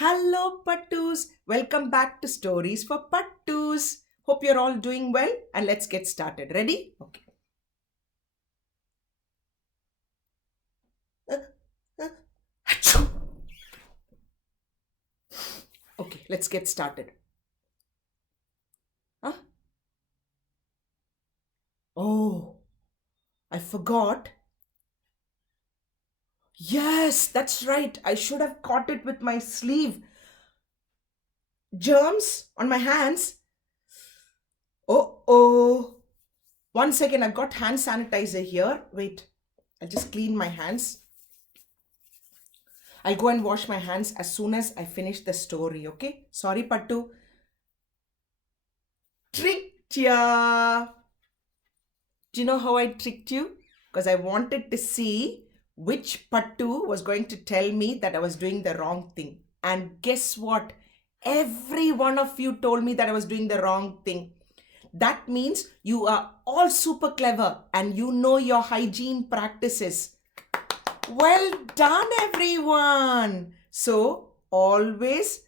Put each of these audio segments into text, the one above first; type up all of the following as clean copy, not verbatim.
Hello, Pattus. Welcome back to Stories for Pattus. Hope you're all doing well and let's get started. Ready? Okay. Uh, uh, achoo. Okay, let's get started. Huh? Oh, I forgot. Yes, that's right. I should have caught it with my sleeve. Germs on my hands. Oh. 1 second, I've got hand sanitizer here. Wait, I'll just clean my hands. I'll go and wash my hands as soon as I finish the story, okay? Sorry, Pattu. Tricked ya! Do you know how I tricked you? Because I wanted to see which Pattu was going to tell me that I was doing the wrong thing. And guess what? Every one of you told me that I was doing the wrong thing. That means you are all super clever and you know your hygiene practices. Well done, everyone. So, always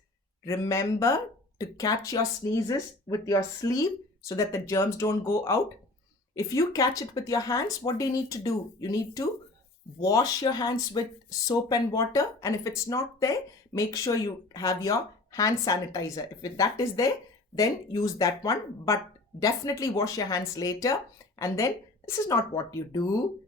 remember to catch your sneezes with your sleeve so that the germs don't go out. If you catch it with your hands, what do you need to do? You need to wash your hands with soap and water. And if it's not there, make sure you have your hand sanitizer. If that is there, then use that one. But definitely wash your hands later. And then this is not what you do.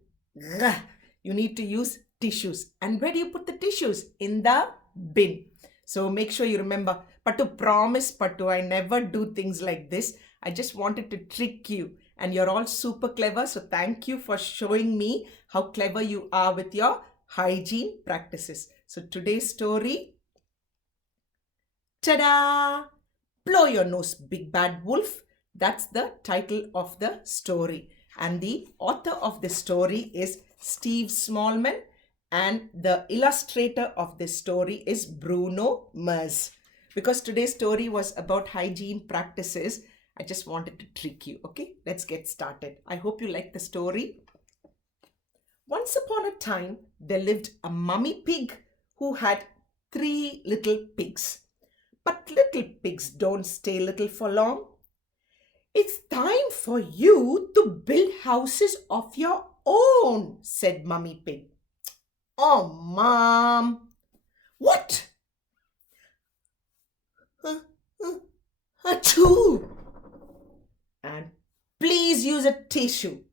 You need to use tissues. And where do you put the tissues? In the bin. So make sure you remember. Pattu, promise, Pattu, I never do things like this. I just wanted to trick you. And you're all super clever. So thank you for showing me how clever you are with your hygiene practices. So today's story, ta-da! Blow your nose, big bad wolf. That's the title of the story. And the author of the story is Steve Smallman. And the illustrator of this story is Bruno Merz. Because today's story was about hygiene practices, I just wanted to trick you. Okay, let's get started. I hope you like the story. Once upon a time, there lived a mummy pig who had 3 little pigs. But little pigs don't stay little for long. It's time for you to build houses of your own, said Mummy Pig. Oh, Mom. What? Achoo! And please use a tissue,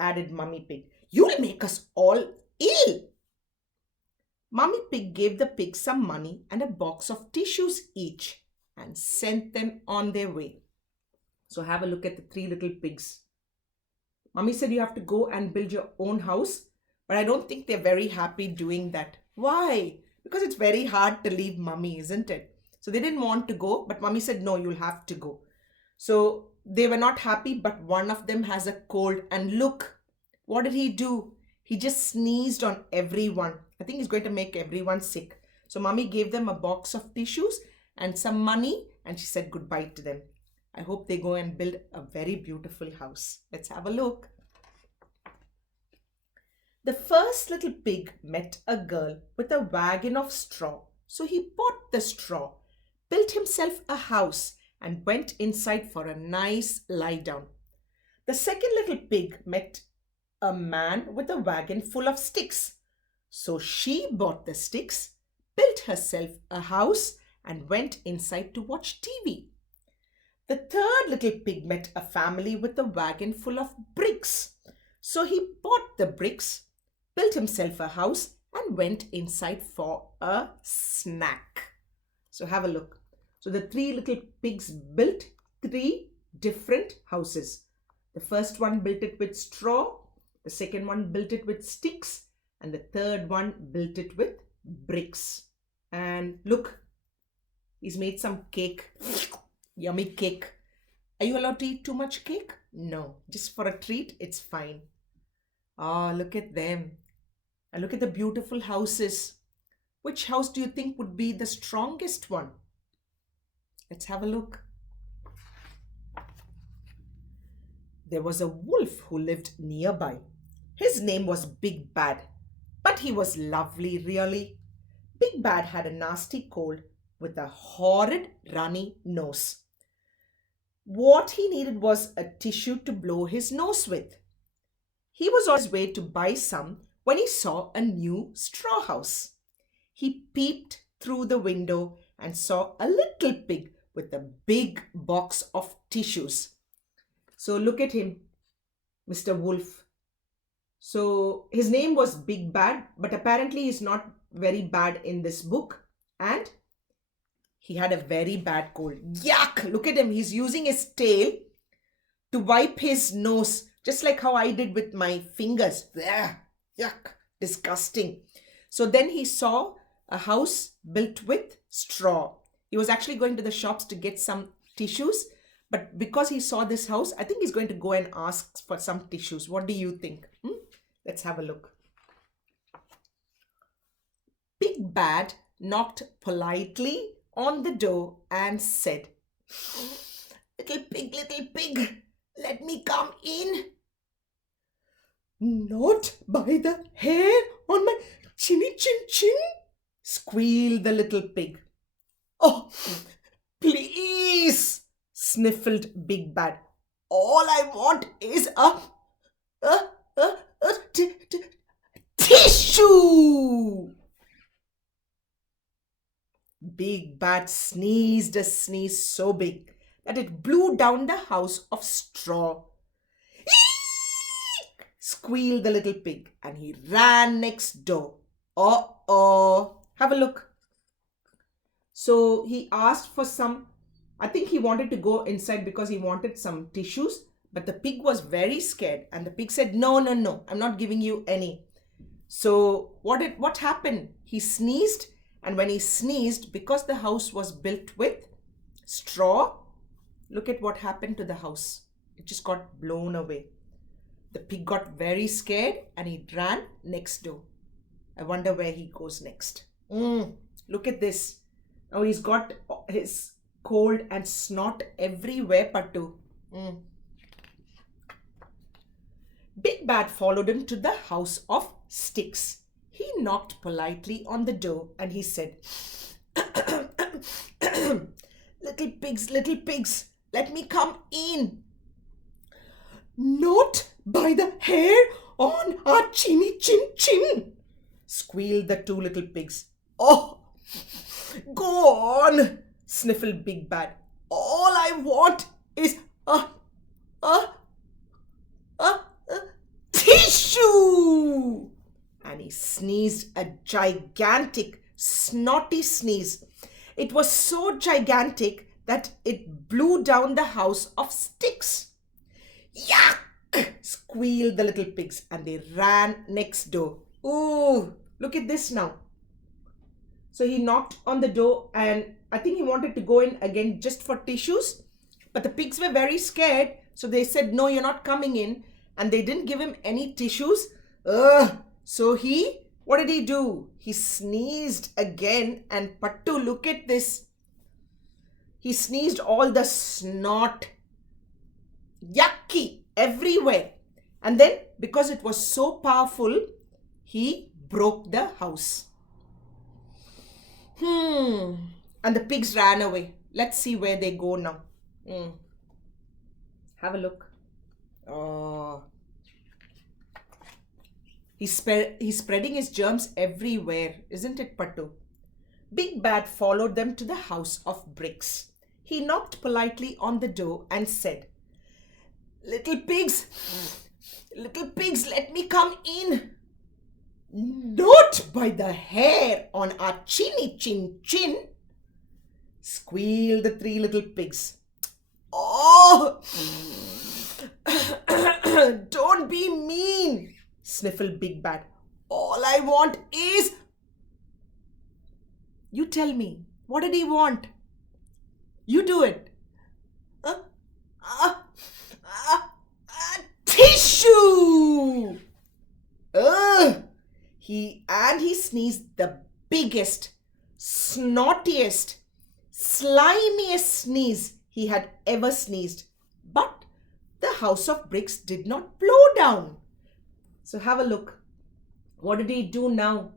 added Mummy Pig. You'll make us all ill. Mummy Pig gave the pigs some money and a box of tissues each and sent them on their way. So have a look at the 3 little pigs. Mummy said you have to go and build your own house, but I don't think they're very happy doing that. Why? Because it's very hard to leave Mummy, isn't it? So they didn't want to go, but Mummy said, no, you'll have to go. So they were not happy, but one of them has a cold. And look, what did he do? He just sneezed on everyone. I think he's going to make everyone sick. So Mummy gave them a box of tissues and some money, and she said goodbye to them. I hope they go and build a very beautiful house. Let's have a look. The first little pig met a girl with a wagon of straw. So he bought the straw, built himself a house, and went inside for a nice lie down. The second little pig met a man with a wagon full of sticks. So she bought the sticks, built herself a house, and went inside to watch TV. The third little pig met a family with a wagon full of bricks. So he bought the bricks, built himself a house, and went inside for a snack. So have a look. So the 3 little pigs built 3 different houses. The first one built it with straw, the second one built it with sticks, and the third one built it with bricks. And look, he's made some cake. Yummy cake. Are you allowed to eat too much cake? No, just for a treat, it's fine. Ah, look at them. And look at the beautiful houses. Which house do you think would be the strongest one? Let's have a look. There was a wolf who lived nearby. His name was Big Bad, but he was lovely, really. Big Bad had a nasty cold, with a horrid runny nose. What he needed was a tissue to blow his nose with. He was on his way to buy some when he saw a new straw house. He peeped through the window and saw a little pig with a big box of tissues. So look at him, Mr. Wolf. So his name was Big Bad, but apparently he's not very bad in this book. And he had a very bad cold. Yuck! Look at him. He's using his tail to wipe his nose, just like how I did with my fingers. Ugh, yuck! Disgusting. So then he saw a house built with straw. He was actually going to the shops to get some tissues, but because he saw this house, I think he's going to go and ask for some tissues. What do you think? Let's have a look. Big Bad knocked politely on the door and said, little pig, let me come in. Not by the hair on my chinny chin, squealed the little pig. Oh, please, sniffled Big Bad. All I want is a tissue. Big Bad sneezed a sneeze so big that it blew down the house of straw. Eek! Squealed the little pig, and he ran next door. Uh-oh. Have a look. So he asked for some, I think he wanted to go inside because he wanted some tissues, but the pig was very scared, and the pig said, no, I'm not giving you any. So what happened? He sneezed, and when he sneezed, because the house was built with straw, look at what happened to the house. It just got blown away. The pig got very scared and he ran next door. I wonder where he goes next. Look at this. Now he's got his cold and snot everywhere, Pattu. Big Bad followed him to the house of sticks. He knocked politely on the door and he said, little pigs, let me come in. Not by the hair on our chinny chin, squealed the two little pigs. Oh, go on, sniffled Big Bad. All I want is a tissue. And he sneezed a gigantic, snotty sneeze. It was so gigantic that it blew down the house of sticks. Yuck! Squealed the little pigs, and they ran next door. Ooh, look at this now. So he knocked on the door, and I think he wanted to go in again just for tissues. But the pigs were very scared, so they said, no, you're not coming in. And they didn't give him any tissues. So what did he do? He sneezed again, and Pattu, look at this. He sneezed all the snot, yucky, everywhere. And then, because it was so powerful, he broke the house. And the pigs ran away. Let's see where they go now. Have a look. Oh. He's spreading his germs everywhere, isn't it, Pattu? Big Bad followed them to the house of bricks. He knocked politely on the door and said, little pigs, let me come in. Not by the hair on our chinny chin, squealed the three little pigs. Oh, don't be mean, sniffled Big Bad. All I want is... You tell me, what did he want? You do it. Tissue! He sneezed the biggest, snottiest, slimiest sneeze he had ever sneezed. But the house of bricks did not blow down. So have a look. What did he do now?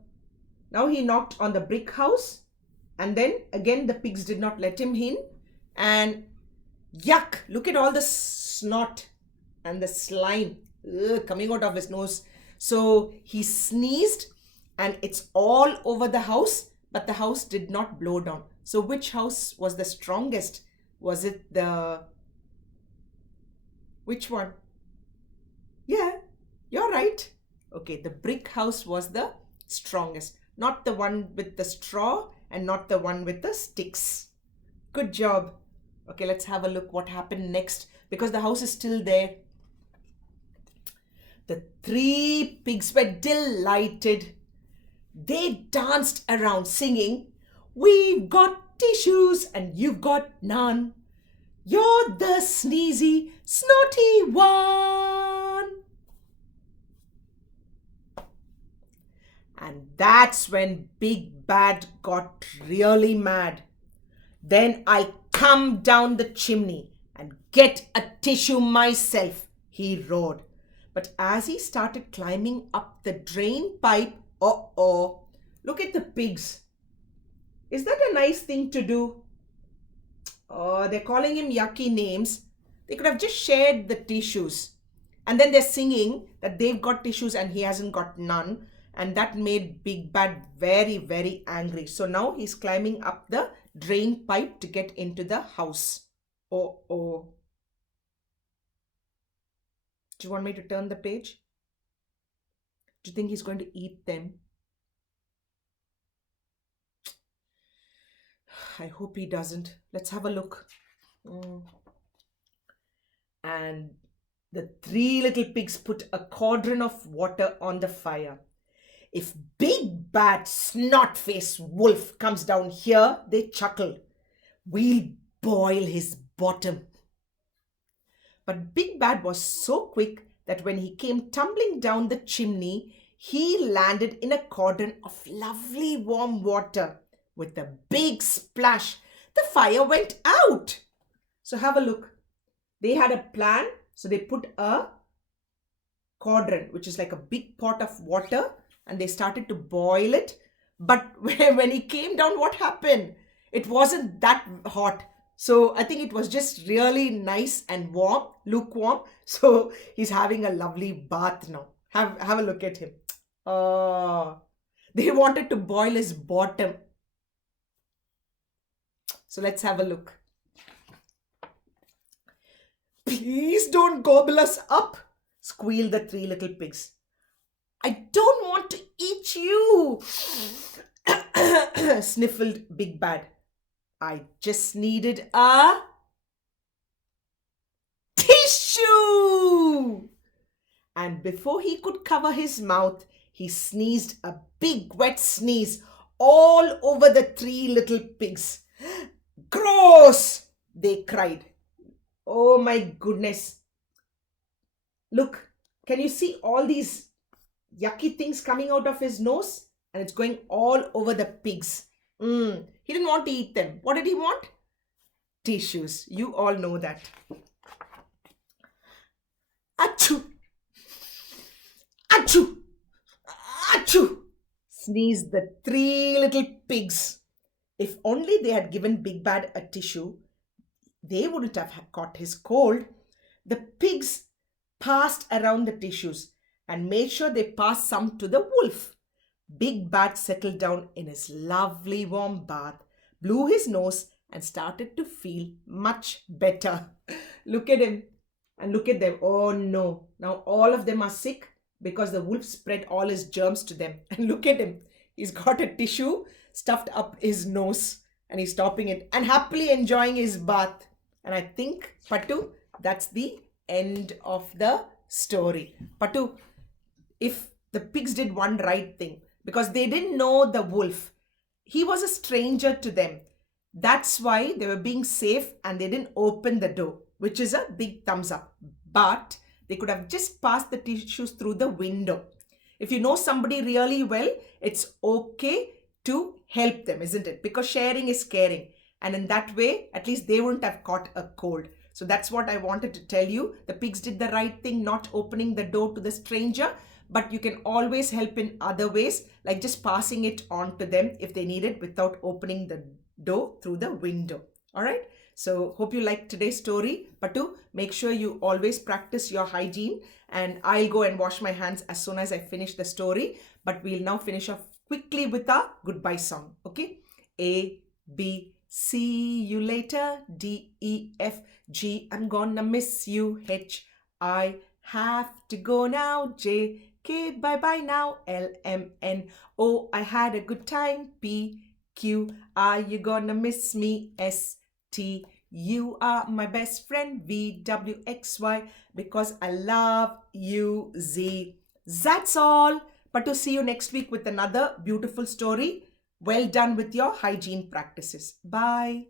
Now he knocked on the brick house And then again, the pigs did not let him in. And yuck, look at all the snot and the slime coming out of his nose. So he sneezed and it's all over the house, but the house did not blow down. So which house was the strongest? Was it which one? Yeah, you're right. Okay, the brick house was the strongest, not the one with the straw and not the one with the sticks. Good job. Okay, let's have a look what happened next, because the house is still there. The 3 pigs were delighted. They danced around singing, "We've got tissues and you've got none. You're the sneezy, snotty one." And that's when Big Bad got really mad. "Then I'll come down the chimney and get a tissue myself," he roared. But as he started climbing up the drain pipe, look at the pigs. Is that a nice thing to do? Oh, they're calling him yucky names. They could have just shared the tissues. And then they're singing that they've got tissues and he hasn't got none. And that made Big Bad very, very angry. So now he's climbing up the drain pipe to get into the house. Oh. Do you want me to turn the page? Do you think he's going to eat them? I hope he doesn't. Let's have a look. And the 3 little pigs put a cauldron of water on the fire. "If Big Bad snot-faced wolf comes down here," they chuckled, "we'll boil his bottom." But Big Bad was so quick that when he came tumbling down the chimney, he landed in a cauldron of lovely warm water. With a big splash, the fire went out. So have a look. They had a plan. So they put a cauldron, which is like a big pot of water, and they started to boil it. But when he came down, what happened? It wasn't that hot. So I think it was just really nice and warm, lukewarm. So he's having a lovely bath now. Have a look at him. They wanted to boil his bottom. So let's have a look. "Please don't gobble us up," squealed the 3 little pigs. "I don't want to eat you," sniffled Big Bad. "I just needed a tissue." And before he could cover his mouth, he sneezed a big wet sneeze all over the 3 little pigs. "Gross!" they cried. Oh my goodness. Look, can you see all these yucky things coming out of his nose? And it's going all over the pigs. He didn't want to eat them. What did he want? Tissues. You all know that. Achoo! Achoo! Achoo! Sneezed the 3 little pigs. If only they had given Big Bad a tissue, they wouldn't have caught his cold. The pigs passed around the tissues and made sure they passed some to the wolf. Big Bad settled down in his lovely warm bath, blew his nose and started to feel much better. Look at him and look at them. Oh no, now all of them are sick because the wolf spread all his germs to them. And look at him. He's got a tissue stuffed up his nose and he's stopping it and happily enjoying his bath. And I think, Pattu, that's the end of the story. Pattu, if the pigs did one right thing, because they didn't know the wolf, he was a stranger to them. That's why they were being safe and they didn't open the door, which is a big thumbs up. But they could have just passed the tissues through the window. If you know somebody really well, it's okay to help them, isn't it? Because sharing is caring. And in that way, at least they wouldn't have caught a cold. So that's what I wanted to tell you. The pigs did the right thing, not opening the door to the stranger. but you can always help in other ways, like just passing it on to them if they need it without opening the door through the window. All right. So hope you liked today's story. Pattu, make sure you always practice your hygiene, and I'll go and wash my hands as soon as I finish the story. But we'll now finish off quickly with our goodbye song. Okay. A, B, see you later. D, E, F, G, I'm gonna miss you. H, I have to go now. J, K, bye bye now. L, M, N, O, I had a good time. P, Q, are you gonna miss me? S, T, you are my best friend. V, W, X, Y, because I love you. Z, that's all. But to see you next week with another beautiful story. Well done with your hygiene practices. Bye.